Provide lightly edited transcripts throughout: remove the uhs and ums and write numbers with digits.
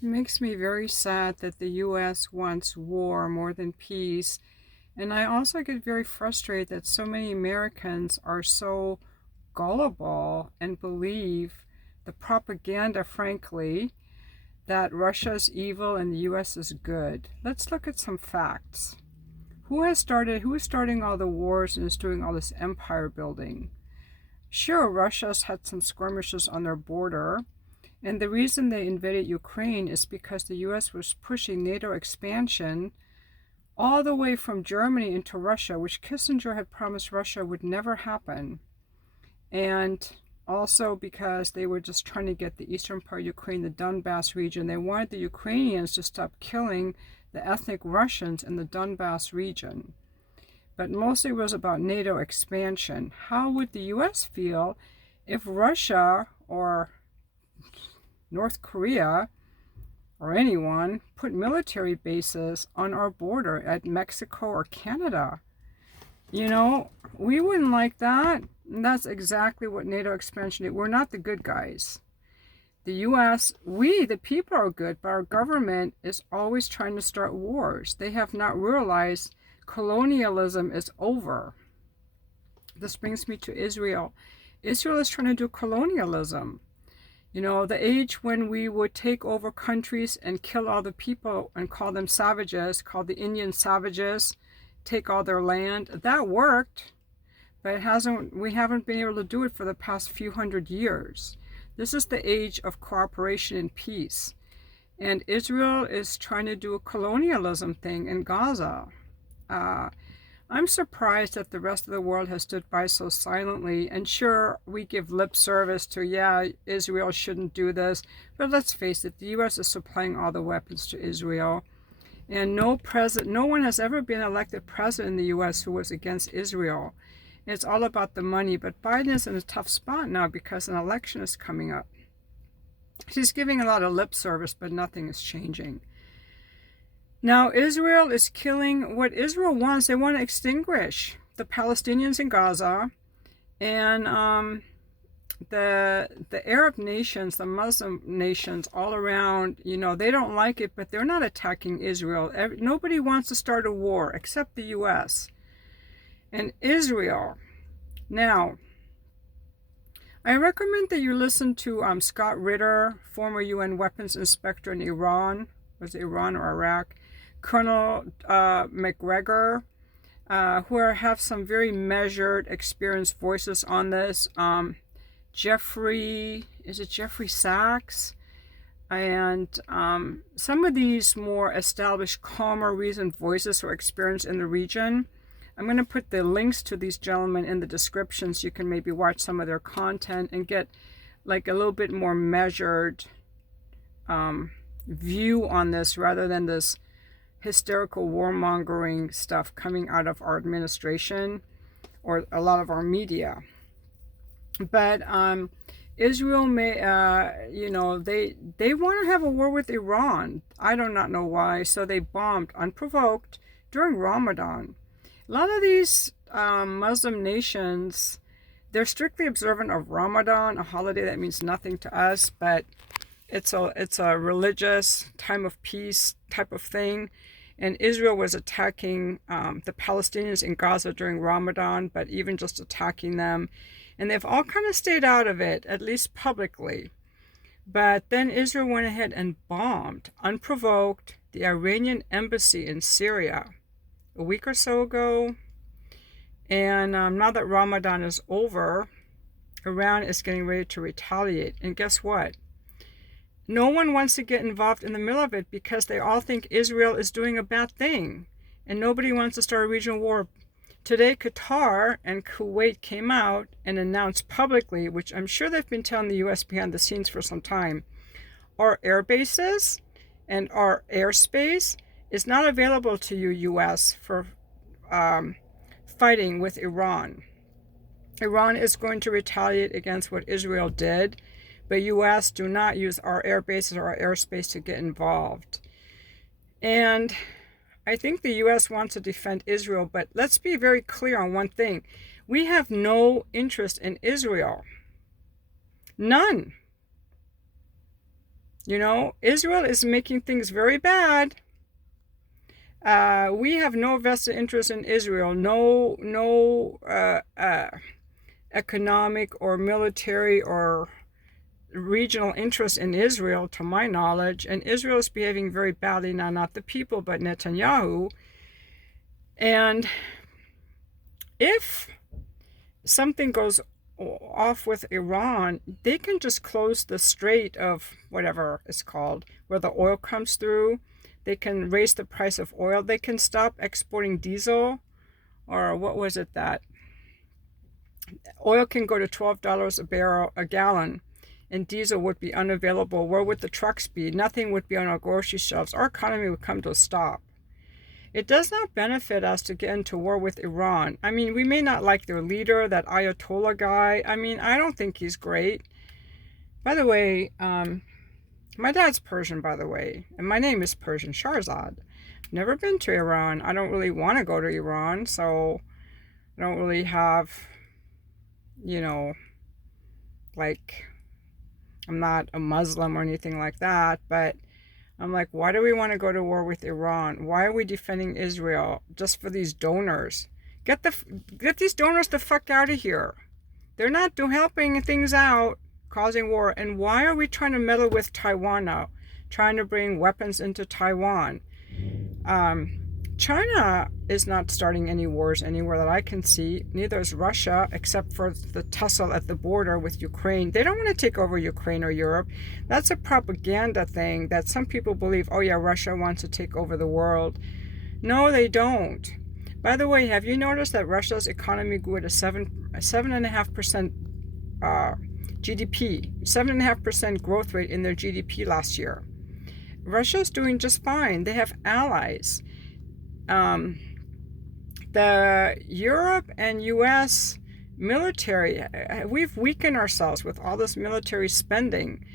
It makes me very sad that the U.S. wants war more than peace. And I also get very frustrated that so many Americans are so gullible and believe the propaganda, frankly, that Russia is evil and the U.S. is good. Let's look at some facts. Who is starting all the wars and is doing all this empire building? Sure, Russia's had some skirmishes on their border, and the reason they invaded Ukraine is because the US was pushing NATO expansion all the way from Germany into Russia, which Kissinger had promised Russia would never happen. And also because they were just trying to get the eastern part of Ukraine, the Donbass region. They wanted the Ukrainians to stop killing the ethnic Russians in the Donbass region. But mostly it was about NATO expansion. How would the US feel if Russia or North Korea or anyone put military bases on our border at Mexico or Canada? You know, we wouldn't like that. And that's exactly what NATO expansion did. We're not the good guys. The US, we, the people, are good, but our government is always trying to start wars. They have not realized colonialism is over. This brings me to Israel. Israel is trying to do colonialism. You know, the age when we would take over countries and kill all the people and call them savages, call the Indian savages, take all their land, that worked. But we haven't been able to do it for the past few hundred years. This is the age of cooperation and peace. And Israel is trying to do a colonialism thing in Gaza. I'm surprised that the rest of the world has stood by so silently. And sure, we give lip service to, yeah, Israel shouldn't do this. But let's face it, the U.S. is supplying all the weapons to Israel. And no one has ever been elected president in the U.S. who was against Israel. It's all about the money, but Biden is in a tough spot now because an election is coming up. He's giving a lot of lip service, but nothing is changing. Now, Israel is killing what Israel wants. They want to extinguish the Palestinians in Gaza, and the Arab nations, the Muslim nations all around, you know, they don't like it, but they're not attacking Israel. Nobody wants to start a war except the U.S. and Israel. Now, I recommend that you listen to Scott Ritter, former UN weapons inspector in Iran, was it Iran or Iraq, Colonel McGregor, who have some very measured, experienced voices on this. Jeffrey Sachs? And some of these more established, calmer, reasoned voices who are experienced in the region. I'm going to put the links to these gentlemen in the description so you can maybe watch some of their content and get like a little bit more measured view on this rather than this hysterical warmongering stuff coming out of our administration or a lot of our media. But Israel may, they want to have a war with Iran. I do not know why. So they bombed unprovoked during Ramadan. A lot of these Muslim nations, they're strictly observant of Ramadan, a holiday that means nothing to us, but it's a religious time of peace type of thing. And Israel was attacking the Palestinians in Gaza during Ramadan, but even just attacking them. And they've all kind of stayed out of it, at least publicly. But then Israel went ahead and bombed, unprovoked, the Iranian embassy in Syria a week or so ago. And now that Ramadan is over, Iran is getting ready to retaliate. And guess what? No one wants to get involved in the middle of it because they all think Israel is doing a bad thing. And nobody wants to start a regional war. Today, Qatar and Kuwait came out and announced publicly, which I'm sure they've been telling the U.S. behind the scenes for some time, our air bases and our airspace is not available to you, U.S., for fighting with Iran. Iran is going to retaliate against what Israel did, but U.S. do not use our air bases or our airspace to get involved. And I think the U.S. wants to defend Israel, but let's be very clear on one thing. We have no interest in Israel. None. Israel is making things very bad. We have no vested interest in Israel. No economic or military or regional interest in Israel, to my knowledge. And Israel is behaving very badly now, not the people, but Netanyahu. And if something goes off with Iran, they can just close the strait of whatever it's called, where the oil comes through. They can raise the price of oil. They can stop exporting diesel, or what was it that oil can go to $12 a gallon, and diesel would be unavailable. Where would the trucks be? Nothing would be on our grocery shelves. Our economy would come to a stop. It does not benefit us to get into war with Iran. I mean, we may not like their leader, that Ayatollah guy. I mean, I don't think he's great. By the way, my dad's Persian, by the way, and my name is Persian Shahrzad. Never been to Iran. I don't really want to go to Iran, so I don't really have, like, I'm not a Muslim or anything like that, but I'm like, why do we want to go to war with Iran? Why are we defending Israel just for these donors? Get these donors the fuck out of here. They're not helping things out, causing war. And why are we trying to meddle with Taiwan now? Trying to bring weapons into Taiwan. China is not starting any wars anywhere that I can see. Neither is Russia, except for the tussle at the border with Ukraine. They don't want to take over Ukraine or Europe. That's a propaganda thing that some people believe, oh yeah, Russia wants to take over the world. No, they don't. By the way, have you noticed that Russia's economy grew at a 7.5% GDP, 7.5% growth rate in their GDP last year? Russia's doing just fine. They have allies. The Europe and US military, we've weakened ourselves with all this military spending,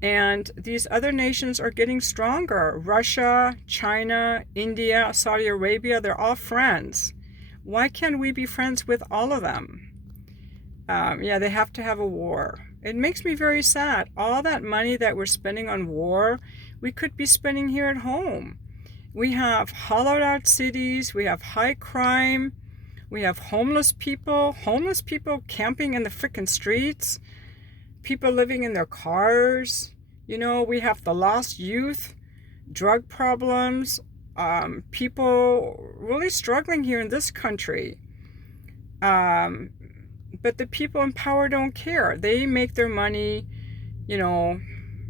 and these other nations are getting stronger. Russia, China, India, Saudi Arabia, they're all friends. Why can't we be friends with all of them? Yeah, they have to have a war. It makes me very sad. All that money that we're spending on war, we could be spending here at home. We have hollowed out cities, we have high crime, we have homeless people camping in the frickin' streets, people living in their cars, we have the lost youth, drug problems, people really struggling here in this country. But the people in power don't care. They make their money,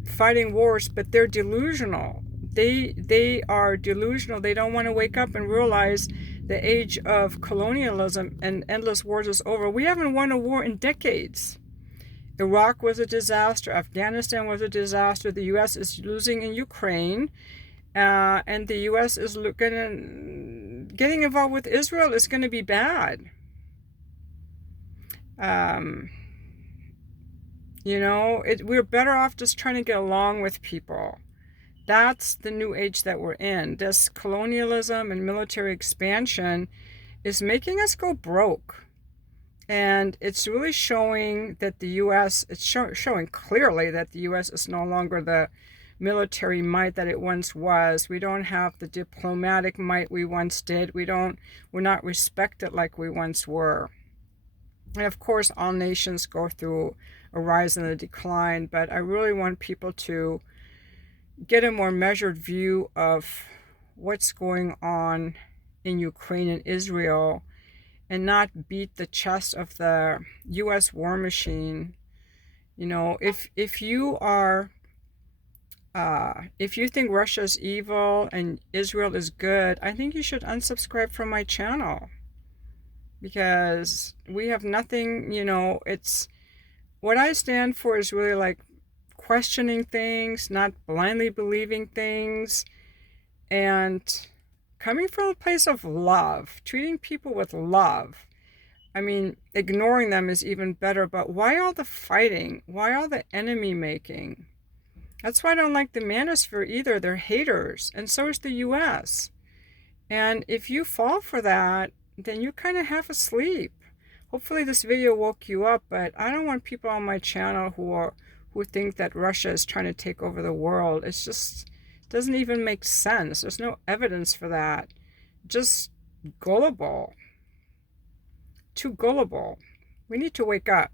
fighting wars, but they're delusional. They are delusional. They don't want to wake up and realize the age of colonialism and endless wars is over. We haven't won a war in decades. Iraq was a disaster. Afghanistan was a disaster. The U.S. is losing in Ukraine. And the U.S. is getting involved with Israel is going to be bad. We're better off just trying to get along with people. That's the new age that we're in. This colonialism and military expansion is making us go broke. And it's really showing that the U.S., it's showing clearly that the U.S. is no longer the military might that it once was. We don't have the diplomatic might we once did. We're not respected like we once were. And of course, all nations go through a rise and a decline, but I really want people to get a more measured view of what's going on in Ukraine and Israel and not beat the chest of the U.S. war machine. If you think Russia's evil and Israel is good, I think you should unsubscribe from my channel, because we have nothing, it's what I stand for is really like questioning things, not blindly believing things, and coming from a place of love, treating people with love. I mean, ignoring them is even better, but why all the fighting? Why all the enemy making? That's why I don't like the manosphere either. They're haters, and so is the U.S. And if you fall for that, then you're kind of half asleep. Hopefully this video woke you up, but I don't want people on my channel who who think that Russia is trying to take over the world. It's just doesn't even make sense. There's no evidence for that. Just gullible. Too gullible. We need to wake up.